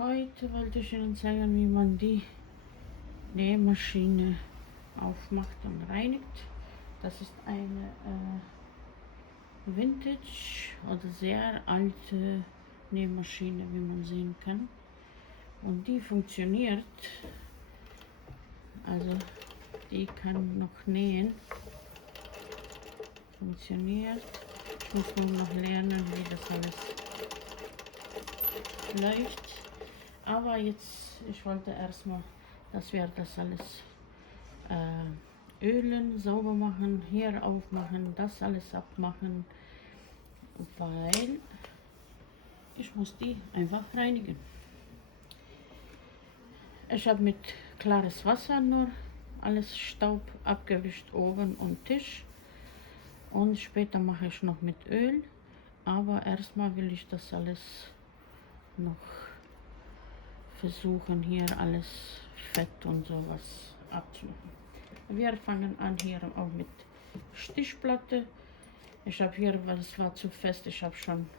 Heute wollte ich Ihnen zeigen, wie man die Nähmaschine aufmacht und reinigt. Das ist eine Vintage oder sehr alte Nähmaschine, wie man sehen kann. Und die funktioniert, also die kann noch nähen. Funktioniert. Ich muss nur noch lernen, wie das alles läuft. Aber jetzt, ich wollte erstmal, dass wir das alles ölen, sauber machen, hier aufmachen, das alles abmachen, weil ich muss die einfach reinigen. Ich habe mit klares Wasser nur alles Staub abgewischt, oben und Tisch. Und später mache ich noch mit Öl. Aber erstmal will ich das alles noch versuchen, hier alles Fett und sowas abzumachen. Wir fangen an hier auch mit Stichplatte. Ich habe hier, weil es war zu fest, ich habe schon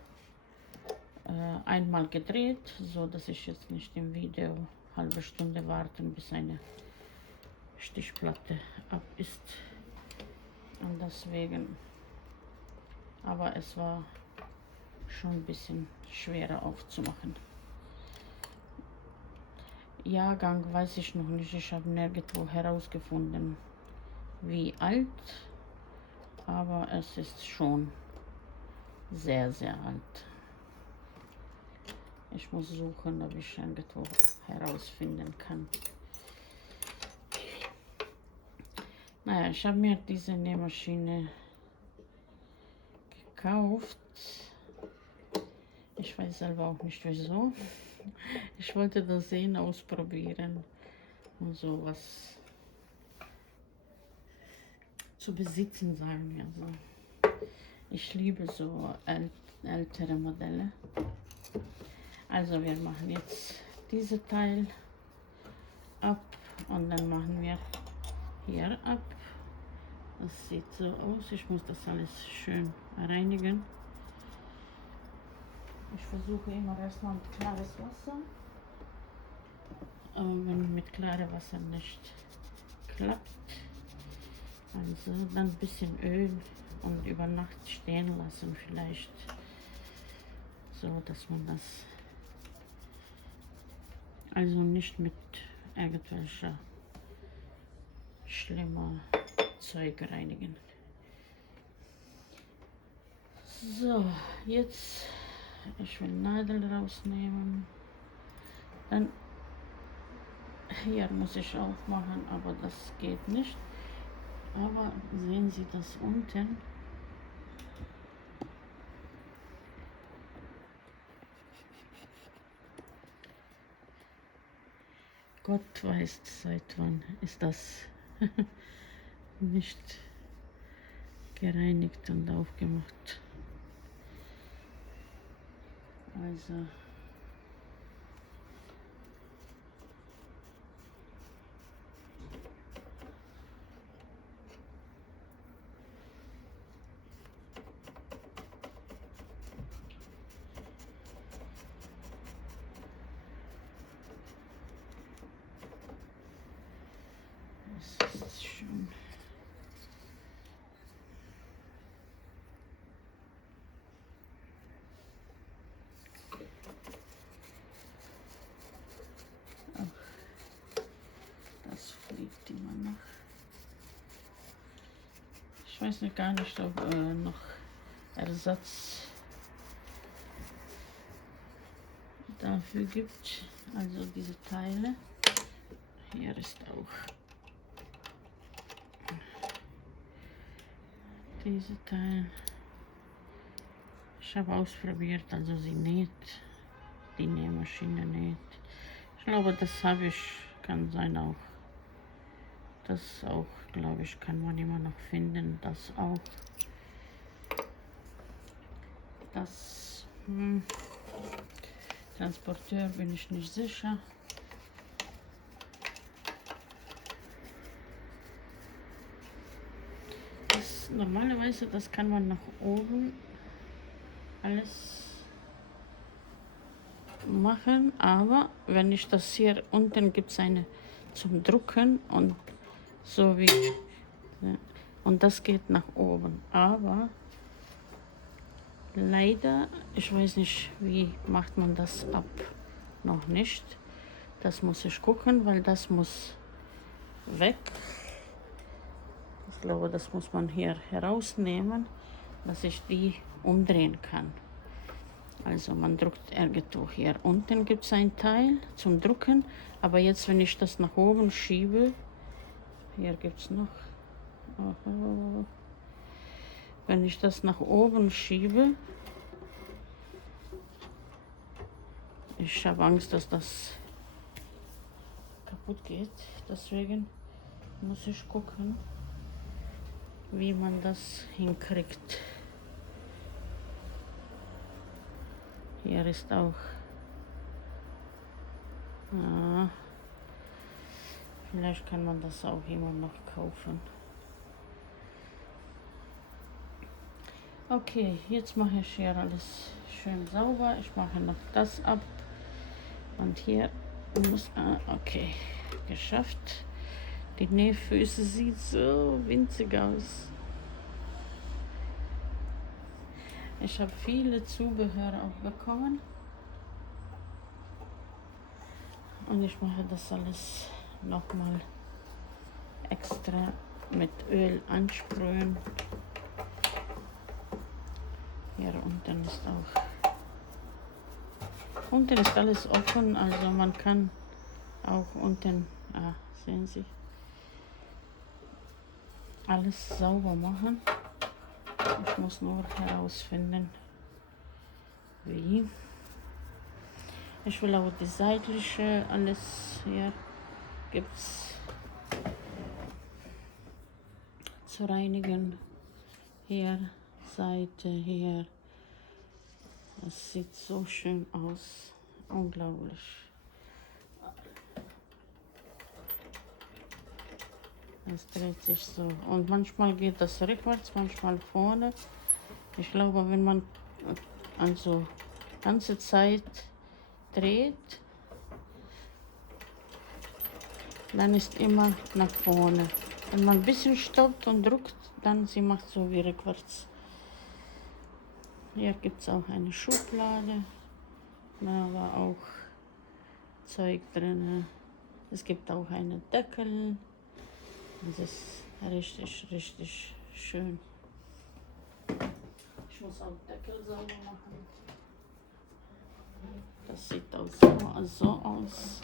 einmal gedreht, so dass ich jetzt nicht im Video halbe Stunde warten, bis eine Stichplatte ab ist. Und deswegen, aber es war schon ein bisschen schwerer aufzumachen. Jahrgang weiß ich noch nicht, ich habe nirgendwo herausgefunden, wie alt, aber es ist schon sehr, sehr alt. Ich muss suchen, ob ich irgendwo herausfinden kann. Naja, ich habe mir diese Nähmaschine gekauft. Ich weiß selber auch nicht wieso. Ich wollte das sehen, ausprobieren und sowas zu besitzen, sagen wir so. Ich liebe so ältere Modelle. Also wir machen jetzt diese Teil ab und dann machen wir hier ab. Das sieht so aus. Ich muss das alles schön reinigen. Ich versuche immer erstmal mit klares Wasser. Aber wenn mit klarem Wasser nicht klappt, also dann ein bisschen Öl und über Nacht stehen lassen vielleicht, so dass man das also nicht mit irgendwelcher schlimmer Zeug reinigen. So, jetzt ich will Nadel rausnehmen. Dann hier muss ich aufmachen, aber das geht nicht. Aber sehen Sie das unten? Gott weiß, seit wann ist das nicht gereinigt und aufgemacht. Also das ist schon. Das fliegt immer noch. Ich weiß noch gar nicht, ob noch Ersatz dafür gibt. Also diese Teile. Hier ist auch diese Teile. Ich habe ausprobiert, also sie näht. Die Nähmaschine näht. Ich glaube, das habe ich, kann sein auch. Das auch, glaube ich, kann man immer noch finden. Das auch. Das Transporteur bin ich nicht sicher. Das, normalerweise, das kann man nach oben alles machen, aber wenn ich das hier unten gibt es eine zum Drucken und so wie ja, und das geht nach oben, aber leider, ich weiß nicht, wie macht man das ab, noch nicht. Das muss ich gucken, weil das muss weg. Ich glaube, das muss man hier herausnehmen, dass ich die umdrehen kann. Also man drückt irgendwo hier. Unten gibt es ein Teil zum Drucken, aber jetzt, wenn ich das nach oben schiebe, hier gibt es noch, aha, wenn ich das nach oben schiebe, ich habe Angst, dass das kaputt geht, deswegen muss ich gucken, wie man das hinkriegt. Hier ist auch, vielleicht kann man das auch immer noch kaufen. Okay, jetzt mache ich hier alles schön sauber. Ich mache noch das ab. Und hier muss, okay, geschafft. Die Nähfüße sieht so winzig aus. Ich habe viele Zubehör auch bekommen. Und ich mache das alles nochmal extra mit Öl ansprühen. Hier unten ist auch, unten ist alles offen, also man kann auch unten, sehen Sie, alles sauber machen. Ich muss nur herausfinden, wie. Ich will auch die seitliche, alles hier gibt's zu reinigen. Hier, Seite, hier. Es sieht so schön aus. Unglaublich. Es dreht sich so. Und manchmal geht das rückwärts, manchmal vorne. Ich glaube, wenn man also ganze Zeit dreht, dann ist immer nach vorne. Wenn man ein bisschen stoppt und drückt, dann sie macht so wie rückwärts. Hier gibt es auch eine Schublade, da war auch Zeug drin. Es gibt auch einen Deckel. Das ist richtig, richtig schön. Ich muss auch Deckel sauber machen. Das sieht auch so aus.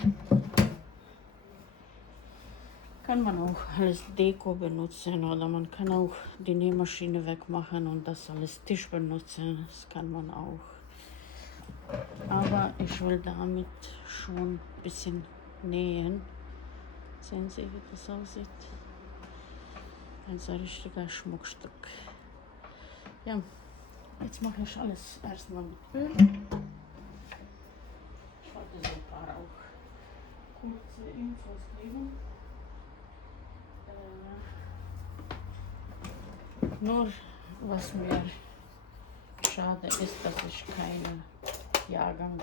Kann man auch als Deko benutzen oder man kann auch die Nähmaschine wegmachen und das als Tisch benutzen. Das kann man auch. Aber ich will damit schon ein bisschen nähen. Sehen Sie, wie das aussieht? Ein so richtiger Schmuckstück. Ja, jetzt mache ich alles erstmal mit Öl. Ich wollte so ein paar auch kurze Infos geben. Nur was mir schade ist, dass ich keine Jahrgang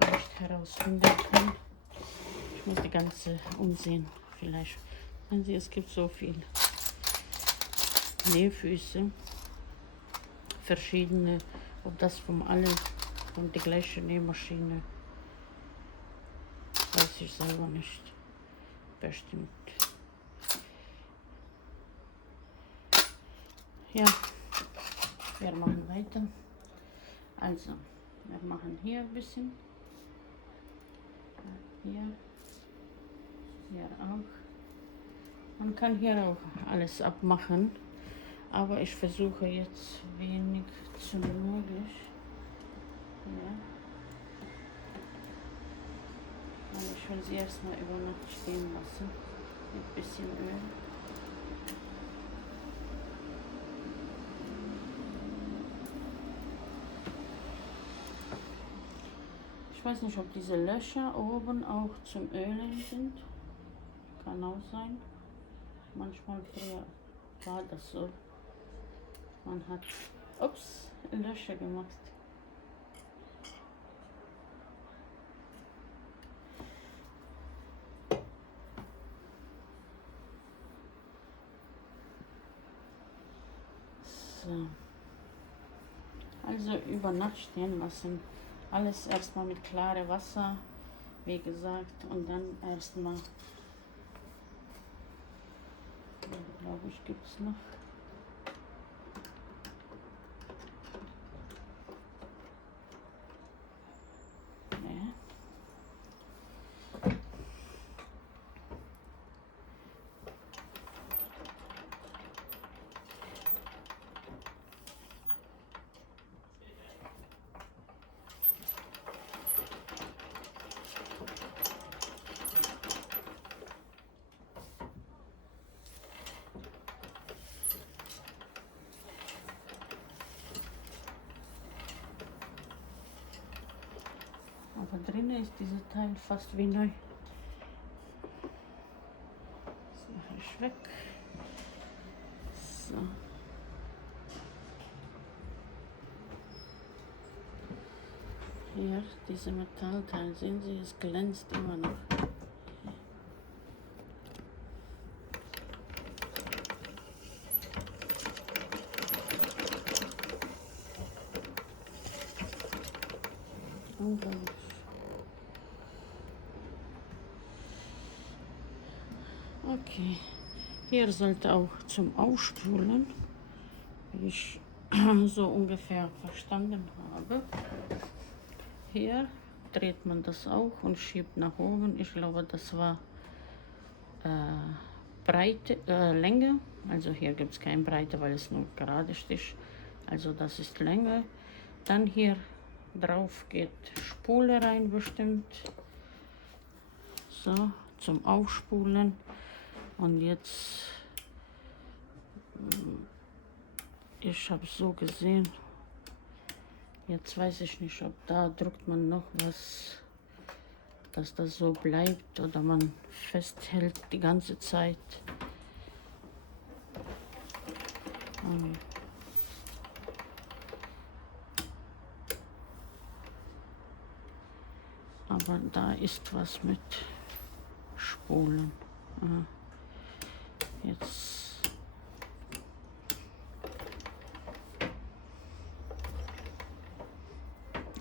nicht herausfinden kann. Ich muss die ganze umsehen. Vielleicht, wenn Sie, es gibt so viel Nähfüße, verschiedene, ob das von die gleiche Nähmaschine, weiß ich selber nicht. Bestimmt. Ja, wir machen weiter. Also, wir machen hier ein bisschen. Hier auch. Man kann hier auch alles abmachen, aber ich versuche jetzt wenig zu möglich. Ja. Aber ich will sie erstmal über Nacht stehen lassen mit ein bisschen Öl. Ich weiß nicht, ob diese Löcher oben auch zum Ölen sind. Kann auch sein. Manchmal früher war das so. Man hat Löcher gemacht. So. Also über Nacht stehen lassen. Alles erstmal mit klarem Wasser, wie gesagt, und dann erstmal, glaube ich, gibt es noch. Nee. Aber drinnen ist dieser Teil fast wie neu. Das mache ich weg. So. Hier, dieser Metallteil, sehen Sie, es glänzt immer noch. Unglaublich. Okay, hier sollte auch zum Ausspulen, wie ich so ungefähr verstanden habe. Hier dreht man das auch und schiebt nach oben. Ich glaube, das war Breite, Länge. Also hier gibt es keine Breite, weil es nur gerade Stich. Also das ist Länge. Dann hier drauf geht Spule rein bestimmt. So, zum Aufspulen. Und jetzt, ich habe so gesehen, jetzt weiß ich nicht, ob da drückt man noch was, dass das so bleibt oder man festhält die ganze Zeit. Aber da ist was mit Spulen. Jetzt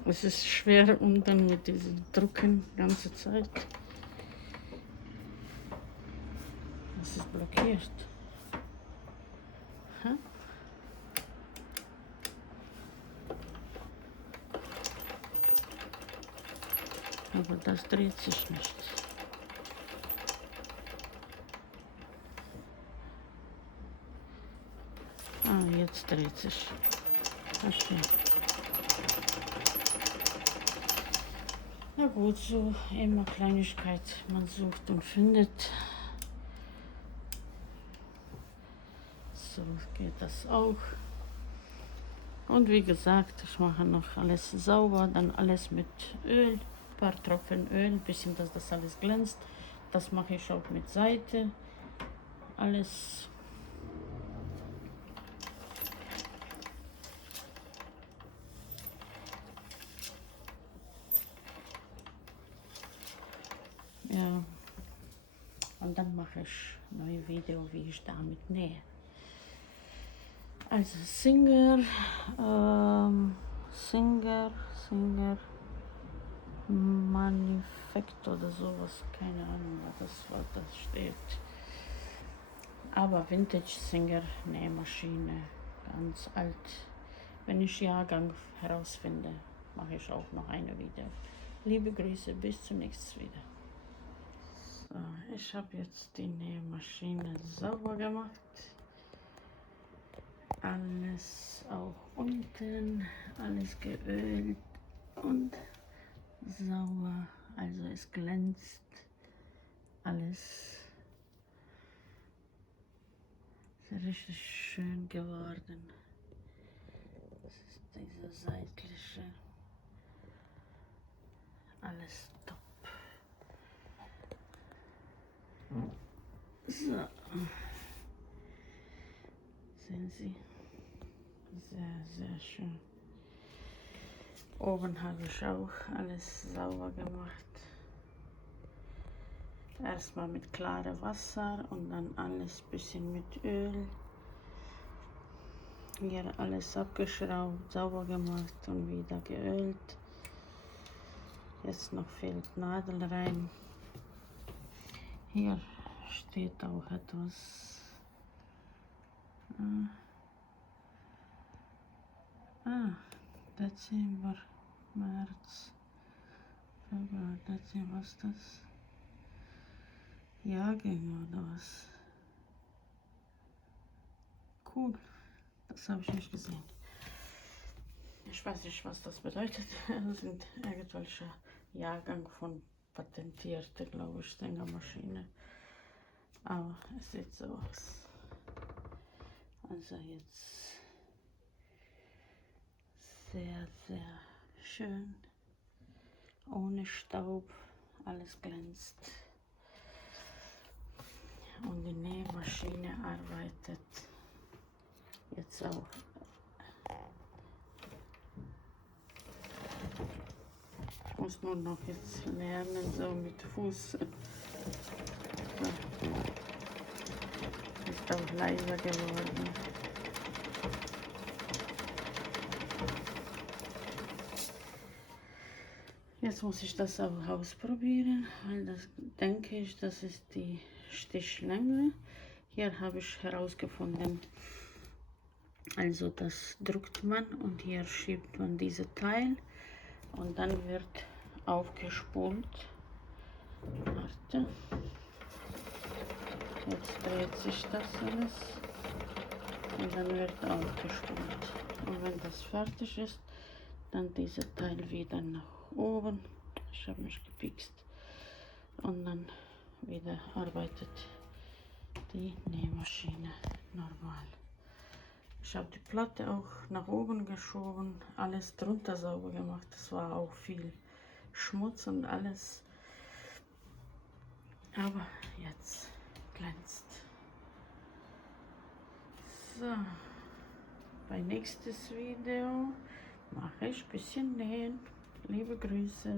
es ist schwer unten mit diesem Drücken die ganze Zeit. Es ist blockiert. Ha? Aber das dreht sich nicht. Ah, jetzt dreht sich. Okay. Na gut, so immer Kleinigkeit, man sucht und findet. So geht das auch. Und wie gesagt, ich mache noch alles sauber, dann alles mit Öl, ein paar Tropfen Öl, ein bisschen, dass das alles glänzt. Das mache ich auch mit Seite. Alles. Ja. Und dann mache ich ein neues Video, wie ich damit nähe. Also Singer Manifekt oder sowas, keine Ahnung, was das steht. Aber Vintage Singer Nähmaschine, ganz alt. Wenn ich Jahrgang herausfinde, mache ich auch noch eine Video. Liebe Grüße, bis zum nächsten wieder. So, ich habe jetzt die Nähmaschine sauber gemacht. Alles auch unten, alles geölt und sauber, also es glänzt alles. Ist richtig schön geworden. Das ist diese seitliche, alles top. So, sehen Sie, sehr schön. Oben habe ich auch alles sauber gemacht. Erstmal mit klarem Wasser und dann alles bisschen mit Öl. Hier alles abgeschraubt, sauber gemacht und wieder geölt. Jetzt noch fehlt Nadel rein. Hier steht auch etwas. Dezember, März, Februar, Dezember, was ist das? Jahrgänge oder was? Cool, das habe ich nicht gesehen. Ich weiß nicht, was das bedeutet. Das sind irgendwelche Jahrgang von patentierte, glaube ich, Stängermaschine. Aber es sieht so aus. Also jetzt sehr, sehr schön. Ohne Staub, alles glänzt. Und die Nähmaschine arbeitet jetzt auch. Ich muss nur noch jetzt lernen, so mit Fuß. So. Ist auch leiser geworden. Jetzt muss ich das auch ausprobieren, weil das denke ich, das ist die Stichlänge. Hier habe ich herausgefunden, also das drückt man und hier schiebt man diese Teil und dann wird aufgespult. Warte. Jetzt dreht sich das alles und dann wird aufgespult. Und wenn das fertig ist, dann dieser Teil wieder nach oben. Ich habe mich gepikst. Und dann wieder arbeitet die Nähmaschine normal. Ich habe die Platte auch nach oben geschoben, alles drunter sauber gemacht. Das war auch viel Schmutz und alles. Aber jetzt glänzt. So, bei nächstes Video mache ich ein bisschen nähen. Liebe Grüße.